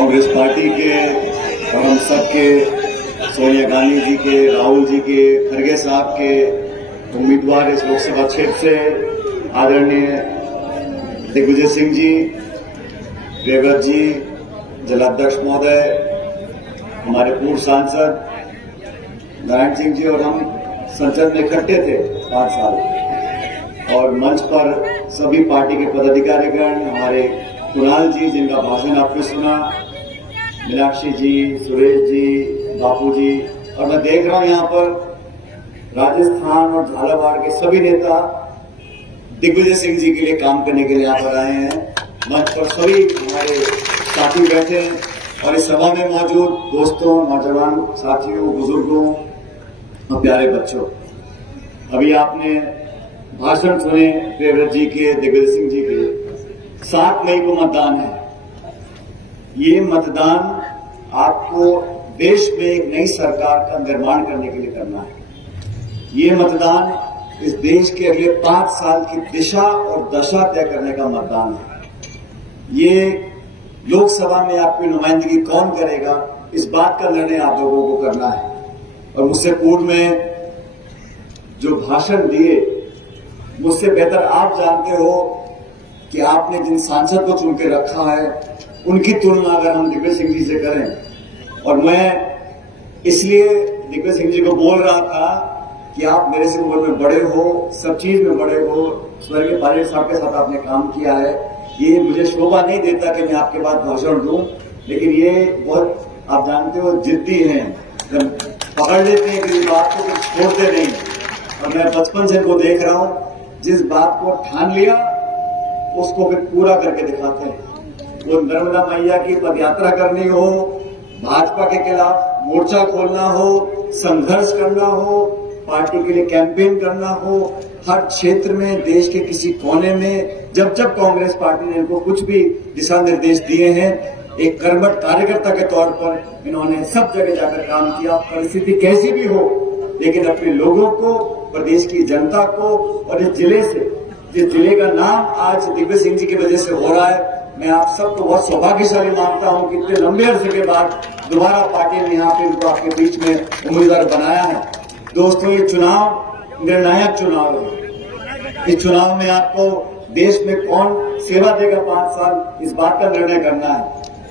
Congress party के और हम सब के सोनिया गांधी जी के, राहुल जी के, खड़गे साहब के उम्मीदवार इस लोकसभा क्षेत्र से आदरणीय दिग्विजय सिंह जी, प्रियव्रत जी, जिलाध्यक्ष महोदय, हमारे पूर्व सांसद नारायण सिंह जी और हम संसद में इकट्ठे थे 5 साल और मंच पर सभी पार्टी के पदाधिकारीगण, हमारे कुणाल जी जिनका भाषण आपने सुना, मीनाक्षी जी, सुरेश जी, बापू जी, और मैं देख रहा हूं यहाँ पर राजस्थान और झालावाड़ के सभी नेता दिग्विजय सिंह जी के लिए काम करने के लिए यहाँ पर आए हैं। मंच पर सभी हमारे साथी बैठे हैं और इस सभा में मौजूद दोस्तों, नौजवान साथियों, बुजुर्गों और प्यारे बच्चों, अभी आपने भाषण सुने प्रियव्रत जी के, दिग्विजय सिंह जी के। 7 मई को मतदान है। ये मतदान आपको देश में एक नई सरकार का निर्माण करने के लिए करना है। ये मतदान इस देश के अगले 5 साल की दिशा और दशा तय करने का मतदान है। ये लोकसभा में आपकी नुमाइंदगी कौन करेगा, इस बात का निर्णय आप लोगों को करना है। और मुझसे पूर्व में जो भाषण दिए, मुझसे बेहतर आप जानते हो कि आपने जिन सांसद को चुन के रखा है उनकी तुलना अगर हम दिग्विजय सिंह जी से करें, और मैं इसलिए दिग्विजय सिंह जी को बोल रहा था कि आप मेरे से उम्र में बड़े हो, सब चीज में बड़े हो, स्वर्गीय पायलट साहब के साथ आपने काम किया है, ये मुझे शोभा नहीं देता कि मैं आपके बाद भाषण दूं, लेकिन ये बहुत आप जानते हो जिद्दी हैं, जब पकड़ लेते हैं कि बात को कुछ छोड़ते नहीं। और मैं बचपन से इनको देख रहा हूं, जिस बात को ठान लिया उसको फिर पूरा करके दिखाते हैं। वो नर्मदा मैया की पदयात्रा करनी हो, भाजपा के खिलाफ मोर्चा खोलना हो, संघर्ष करना हो, पार्टी के लिए कैंपेन करना हो, हर क्षेत्र में देश के किसी कोने में जब जब कांग्रेस पार्टी ने इनको कुछ भी दिशा निर्देश दिए हैं, एक कर्मठ कार्यकर्ता के तौर पर इन्होंने सब जगह जाकर काम किया। परिस्थिति कैसी भी हो, लेकिन अपने लोगों को, प्रदेश की जनता को और इस जिले से, जिस जिले का नाम आज दिग्विजय सिंह जी की वजह से हो रहा है, मैं आप सबको बहुत सौभाग्यशाली मानता हूं कि इतने लंबे अरसे के बाद दोबारा पार्टी ने यहाँ पे इनको आपके बीच में उम्मीदवार बनाया है। दोस्तों, ये चुनाव निर्णायक चुनाव है। इस चुनाव में आपको देश में कौन सेवा देगा 5 साल, इस बात का निर्णय करना है।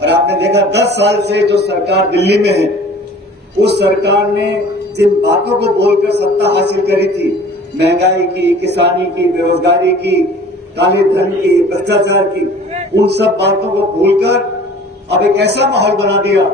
और आपने देखा 10 साल से जो सरकार दिल्ली में है, उस सरकार ने जिन बातों को बोलकर सत्ता हासिल करी थी, महंगाई की, किसानी की, बेरोजगारी की, काले धन की, भ्रष्टाचार की, उन सब बातों को भूलकर अब एक ऐसा माहौल बना दिया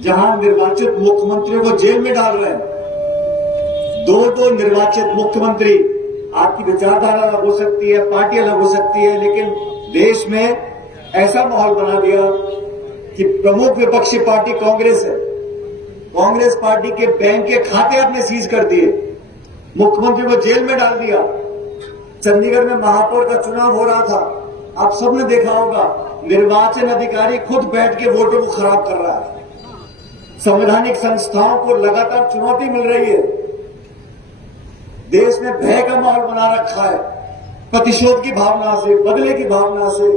जहां निर्वाचित मुख्यमंत्रियों को जेल में डाल रहे हैं। 2 निर्वाचित मुख्यमंत्री, आपकी विचारधारा अलग हो सकती है, पार्टी अलग हो सकती है, लेकिन देश में ऐसा माहौल बना दिया कि प्रमुख विपक्षी पार्टी कांग्रेस है। कांग्रेस पार्टी के बैंक के खाते आपने सीज कर दिए, मुख्यमंत्री को जेल में डाल दिया। चंडीगढ़ में महापौर का चुनाव हो रहा था, आप सबने देखा होगा, निर्वाचन अधिकारी खुद बैठ के वोटों को खराब कर रहा है। संवैधानिक संस्थाओं को लगातार चुनौती मिल रही है। देश में भय का माहौल बना रखा है, प्रतिशोध की भावना से, बदले की भावना से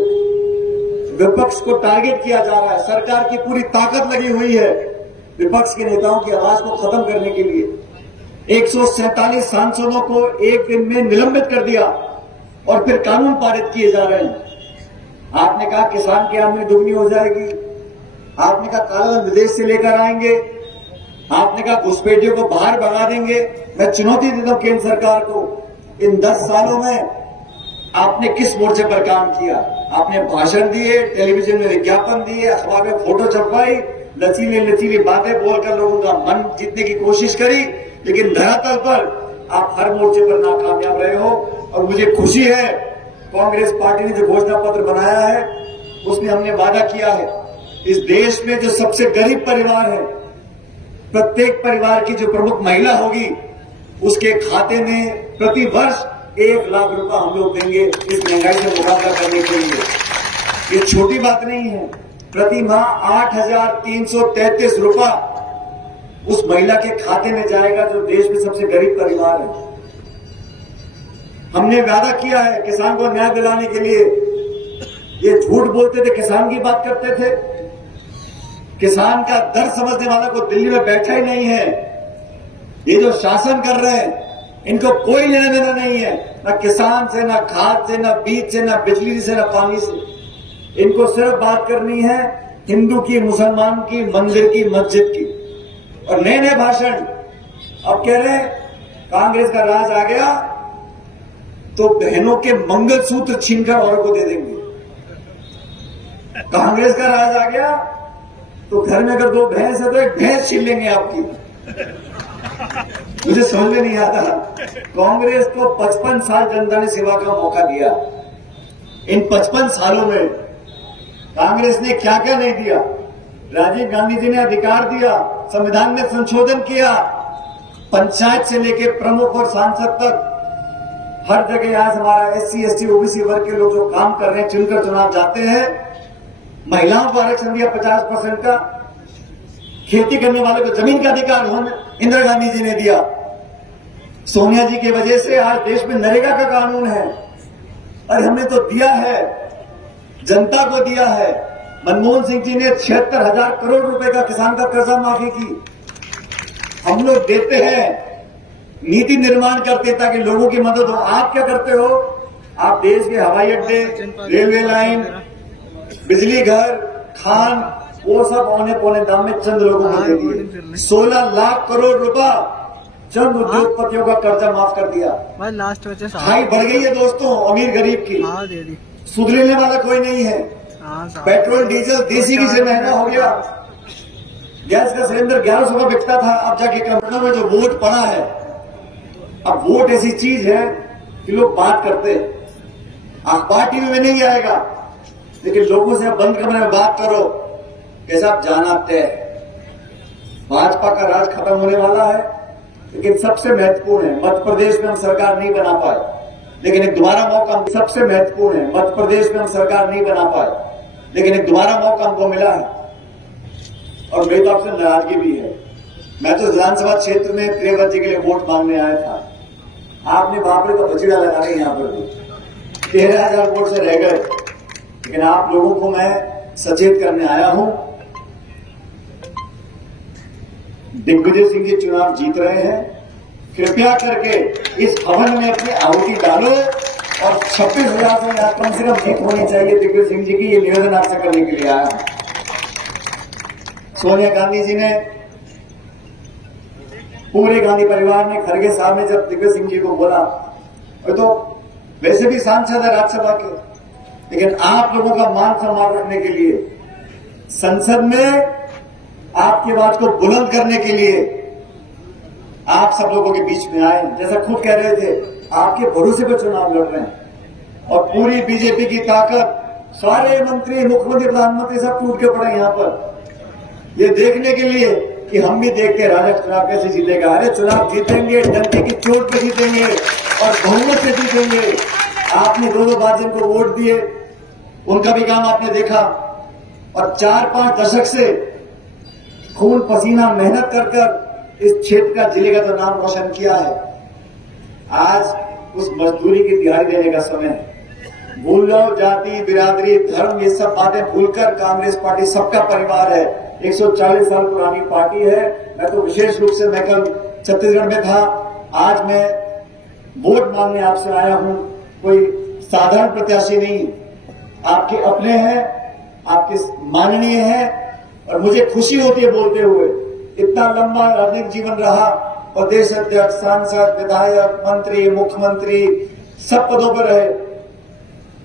विपक्ष को टारगेट किया जा रहा है। सरकार की पूरी ताकत लगी हुई है विपक्ष के नेताओं की आवाज को खत्म करने के लिए। 147 सांसदों को एक दिन में निलंबित कर दिया और फिर कानून पारित किए जा रहे हैं। आपने कहा किसान की आमदनी दुगनी हो जाएगी, आपने कहा काला विदेश से लेकर आएंगे, आपने कहा घुसपैठियों को बाहर भगा देंगे। मैं चुनौती देता हूं केंद्र सरकार को, इन 10 सालों में आपने किस मोर्चे पर काम किया? आपने भाषण दिए, टेलीविजन में विज्ञापन दिए, अखबार में फोटो छपवाई, लचीली बातें बोलकर लोगों का मन जीतने की कोशिश करी, लेकिन धरातल पर आप हर मोर्चे पर नाकामयाब रहे हो। और मुझे खुशी है, कांग्रेस पार्टी ने जो घोषणा पत्र बनाया है उसमें हमने वादा किया है, इस देश में जो सबसे गरीब परिवार है, प्रत्येक परिवार की जो प्रमुख महिला होगी, उसके खाते में प्रति वर्ष 1 लाख रुपए हम लोग देंगे इस महंगाई से मुकाबला करने के लिए। ये छोटी बात नहीं है। प्रति माह 8,333 रुपया उस महिला के खाते में जाएगा जो देश में सबसे गरीब परिवार है। हमने वादा किया है किसान को न्याय दिलाने के लिए। ये झूठ बोलते थे, किसान की बात करते थे, किसान का दर्द समझने वाला को दिल्ली में बैठा ही नहीं है। ये जो शासन कर रहे हैं इनको कोई लेना देना नहीं है, ना किसान से, ना खाद से, ना बीज से, ना बिजली से, ना पानी से। इनको सिर्फ बात करनी है हिंदू की, मुसलमान की, मंदिर की, मस्जिद की। और नए नए भाषण अब कह रहे हैं कांग्रेस का राज आ गया तो बहनों के मंगलसूत्र छीनकर औरों को दे देंगे। कांग्रेस का राज आ गया तो घर में अगर 2 भैंस है तो 1 भैंस छीन लेंगे आपकी। मुझे समझ में नहीं आता, कांग्रेस को 55 साल जनता ने सेवा का मौका दिया। इन 55 सालों में कांग्रेस ने क्या क्या नहीं दिया। राजीव गांधी जी ने अधिकार दिया, संविधान में संशोधन किया, पंचायत से लेकर प्रमुख और सांसद तक हर जगह आज हमारा SC ST OBC वर्ग के लोग जो काम कर रहे हैं, चुनकर चुनाव जाते हैं। महिलाओं को आरक्षण दिया 50% का, खेती करने वाले को जमीन का अधिकार इंदिरा गांधी जी ने दिया। सोनिया जी की वजह से आज देश में नरेगा का कानून है। और हमने तो दिया है, जनता को दिया है। मनमोहन सिंह जी ने 76,000 करोड़ रुपए का किसान का कर्जा माफी की। हम लोग देते हैं, नीति निर्माण करते ताकि लोगों की मदद हो। आप क्या करते हो? आप देश के हवाई अड्डे, रेलवे लाइन, बिजली घर, खान, वो सब औने पौने दाम में चंद लोगों को दे दिए। 16 लाख करोड़ रुपया चंद उद्योगपतियों का कर्जा माफ कर दिया। लास्ट में खाई बढ़ गई है दोस्तों अमीर गरीब की, सुधरने वाला कोई नहीं है। पेट्रोल डीजल देसी घी से महंगा हो गया। गैस का सिलेंडर 1100 का बिकता था, अब जाके कंपनियों में जो वोट पड़ा है। अब वोट ऐसी चीज है कि लोग बात करते हैं, अखबार टीवी में नहीं आएगा, लेकिन लोगों से बंद कमरे में बात करो कैसा आप जाना तय। भाजपा का राज खत्म होने वाला है, लेकिन सबसे महत्वपूर्ण है मध्य प्रदेश में हम सरकार नहीं बना पाए, लेकिन एक दोबारा मौका सबसे महत्वपूर्ण है मध्य प्रदेश में हम सरकार नहीं बना पाए, लेकिन एक दोबारा मौका हमको मिला है। और मेरी तो आपसे नाराजगी भी है। मैं तो विधानसभा क्षेत्र में प्रियव्रत जी के लिए वोट मांगने आया था। आपने बापरे का बछड़ा लगा रहे यहाँ पर भी 13,000 वोट से रह गए। लेकिन आप लोगों को मैं सचेत करने आया हूं, दिग्विजय सिंह जी चुनाव जीत रहे हैं, कृपया करके इस भवन में अपनी आहुति डालो और 26,000 से कम जीत होनी चाहिए दिग्विजय सिंह जी की। ये निवेदन आपसे करने के लिए आया हूं। सोनिया गांधी जी ने, पूरे गांधी परिवार ने, खड़गे साहब ने जब दिग्विजय सिंह जी को बोला, तो वैसे भी सांसद है राज्यसभा के, लेकिन आप लोगों का मान सम्मान रखने के लिए, संसद में आपकी आवाज को बुलंद करने के लिए आप सब लोगों के बीच में आए। जैसा खुद कह रहे थे, आपके भरोसे पर चुनाव लड़ रहे हैं और पूरी बीजेपी की ताकत, सारे मंत्री, मुख्यमंत्री, प्रधानमंत्री सब टूट के पड़े यहां पर, ये देखने के लिए कि हम भी देखते राजा चुनाव कैसे जीतेगा। अरे चुनाव जीतेंगे, डंके की चोट पे जीतेंगे और बहुमत से जीतेंगे। आपने 2 बार जिनको वोट दिए उनका भी काम आपने देखा, और 4-5 दशक से खून पसीना मेहनत कर इस क्षेत्र का, जिले का तो नाम रोशन किया है। आज उस मजदूरी की दिहाड़ी देने का समय है। भूल जाओ जाति, बिरादरी, धर्म, ये सब बातें भूलकर कांग्रेस पार्टी सबका परिवार है, 140 साल पुरानी पार्टी है। मैं तो विशेष रूप से, मैं कल छत्तीसगढ़ में था, आज मैं वोट मांगने आपसे आया हूं। कोई साधारण प्रत्याशी नहीं, आपके अपने हैं, आपके माननीय हैं, और मुझे खुशी होती है बोलते हुए। इतना लंबा राजनीतिक जीवन रहा, प्रदेश अध्यक्ष, सांसद, विधायक, मंत्री, मुख्यमंत्री, सब पदों पर रहे,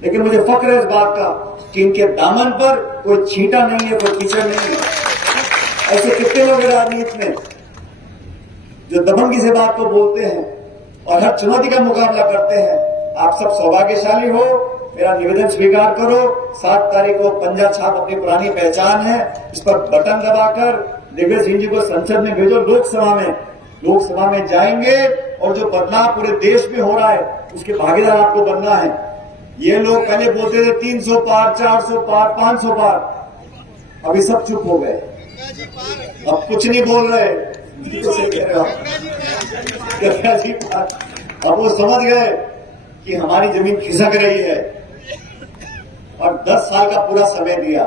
लेकिन मुझे फक्र है इस बात का कि इनके दामन पर कोई छींटा नहीं है, कोई कीचड़ नहीं है। ऐसे कितने लोग राजनीति में जो दबंगी से बात को बोलते हैं और हर चुनौती का मुकाबला करते हैं। आप सब सौभाग्यशाली हो, मेरा निवेदन स्वीकार करो। 7 तारीख को पंजा छाप अपनी पुरानी पहचान है, इस पर बटन दबाकर दिग्विजय सिंह जी को संसद में भेजो। लोकसभा में जाएंगे और जो बदलाव पूरे देश में हो रहा है उसके भागीदार आपको बनना है। ये लोग पहले बोलते थे 300 पार, 400 पार, 500 पार, अभी सब चुप हो गए, अब कुछ नहीं बोल रहे। कह रहे हो अब वो समझ गए कि हमारी जमीन खिसक रही है, और 10 साल का पूरा समय दिया।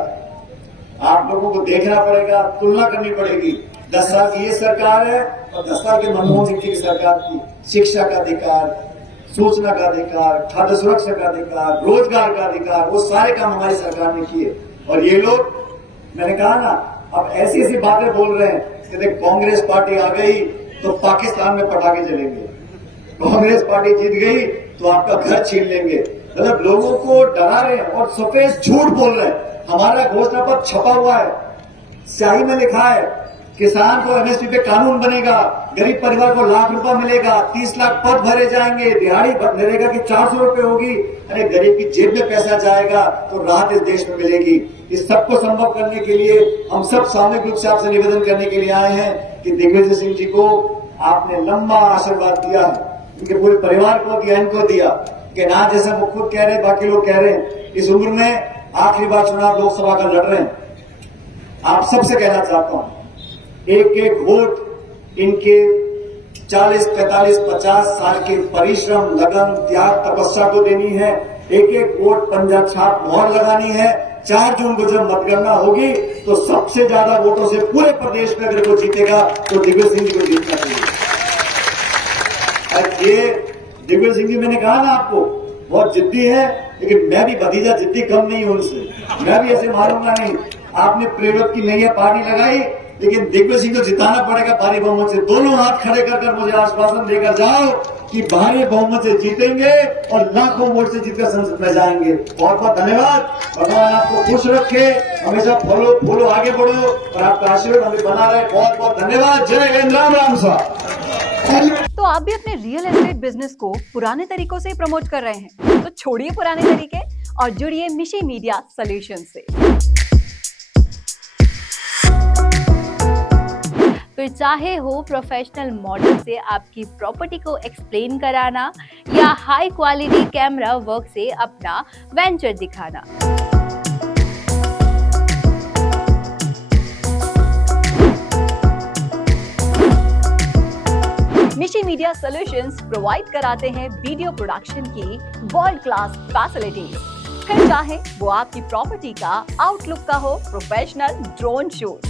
आप लोगों को देखना पड़ेगा, तुलना करनी पड़ेगी। 10 साल की ये सरकार है और 10 साल के मनमोहन सिंह की सरकार की शिक्षा का अधिकार, सूचना का अधिकार, खाद्य सुरक्षा का अधिकार, रोजगार का अधिकार, वो सारे काम हमारी सरकार ने किए। और ये लोग, मैंने कहा ना, अब ऐसी ऐसी बातें बोल रहे हैं कि देख कांग्रेस पार्टी आ गई तो पाकिस्तान में पटाखे चलेंगे, कांग्रेस पार्टी जीत गई तो आपका घर छीन लेंगे। मतलब लोगों को डरा रहे हैं और सफेद झूठ बोल रहे हैं। हमारा घोषणा पत्र छपा हुआ है, स्याही में लिखा है, किसान को एमएसपी पे कानून बनेगा, गरीब परिवार को ₹1,00,000 मिलेगा, 30 लाख पद भरे जाएंगे, दिहाड़ी नरेगा की 400 रुपए होगी। अरे गरीब की जेब में पैसा जाएगा तो राहत इस देश में मिलेगी। इस सबको संभव करने के लिए हम सब सामूहिक रूप से आपसे निवेदन करने के लिए आए हैं कि दिग्विजय सिंह जी को आपने लंबा आशीर्वाद दिया, इनके पूरे परिवार को दिया, इनको दिया कि ना, जैसा वो खुद कह रहे हैं, बाकी लोग कह रहे हैं, इस उम्र में आखिरी बार चुनाव लोकसभा का लड़ रहे हैं। आप सबसे कहना चाहता हूं, एक एक वोट इनके 40, 45, 50 साल के परिश्रम, लगन, त्याग, तपस्या को देनी है। एक एक वोट पंजा छाप मोहर लगानी है। 4 जून को जब मतगणना होगी तो सबसे ज्यादा वोटों से पूरे प्रदेश में अगर वो जीतेगा तो दिग्विजय सिंह जी को जीतना चाहिए। और ये दिग्विजय सिंह जी, मैंने कहा ना आपको, बहुत जिद्दी है, लेकिन मैं भी भतीजा जिद्दी कम नहीं हूं उनसे। मैं भी ऐसे मारूंगा नहीं। आपने प्रेरक की नैया पार्टी लगाई, लेकिन दिग्विजय सिंह को जिताना पड़ेगा भारी बहुमत से। दोनों हाथ खड़े कर मुझे आश्वासन देकर जाओ कि भारी बहुमत से जीतेंगे और लाखों वोट से जीतकर संसद में जाएंगे। बहुत बहुत धन्यवाद। भगवान आपको खुश रखे, हमेशा फूलो आगे बढ़ो और आपका आशीर्वाद हमें बना रहे। बहुत बहुत धन्यवाद। जय हिंद, राम राम साहब। तो आप भी अपने रियल एस्टेट बिजनेस को पुराने तरीकों से प्रमोट कर रहे हैं, तो छोड़िए पुराने तरीके और जुड़िए मिशी मीडिया सॉल्यूशन से। फिर चाहे हो प्रोफेशनल मॉडल से आपकी प्रॉपर्टी को एक्सप्लेन कराना या हाई क्वालिटी कैमरा वर्क से अपना वेंचर दिखाना, मिशी मीडिया सॉल्यूशंस प्रोवाइड कराते हैं वीडियो प्रोडक्शन की वर्ल्ड क्लास फैसिलिटीज। फिर चाहे वो आपकी प्रॉपर्टी का आउटलुक का हो प्रोफेशनल ड्रोन शूट,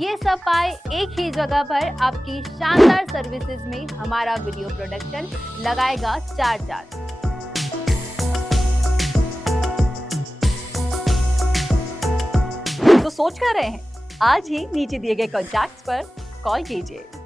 ये सब पाए एक ही जगह पर आपकी शानदार सर्विसेज में हमारा वीडियो प्रोडक्शन लगाएगा 4 चांद। तो सोच कर रहे हैं, आज ही नीचे दिए गए कॉन्टैक्ट्स पर कॉल कीजिए।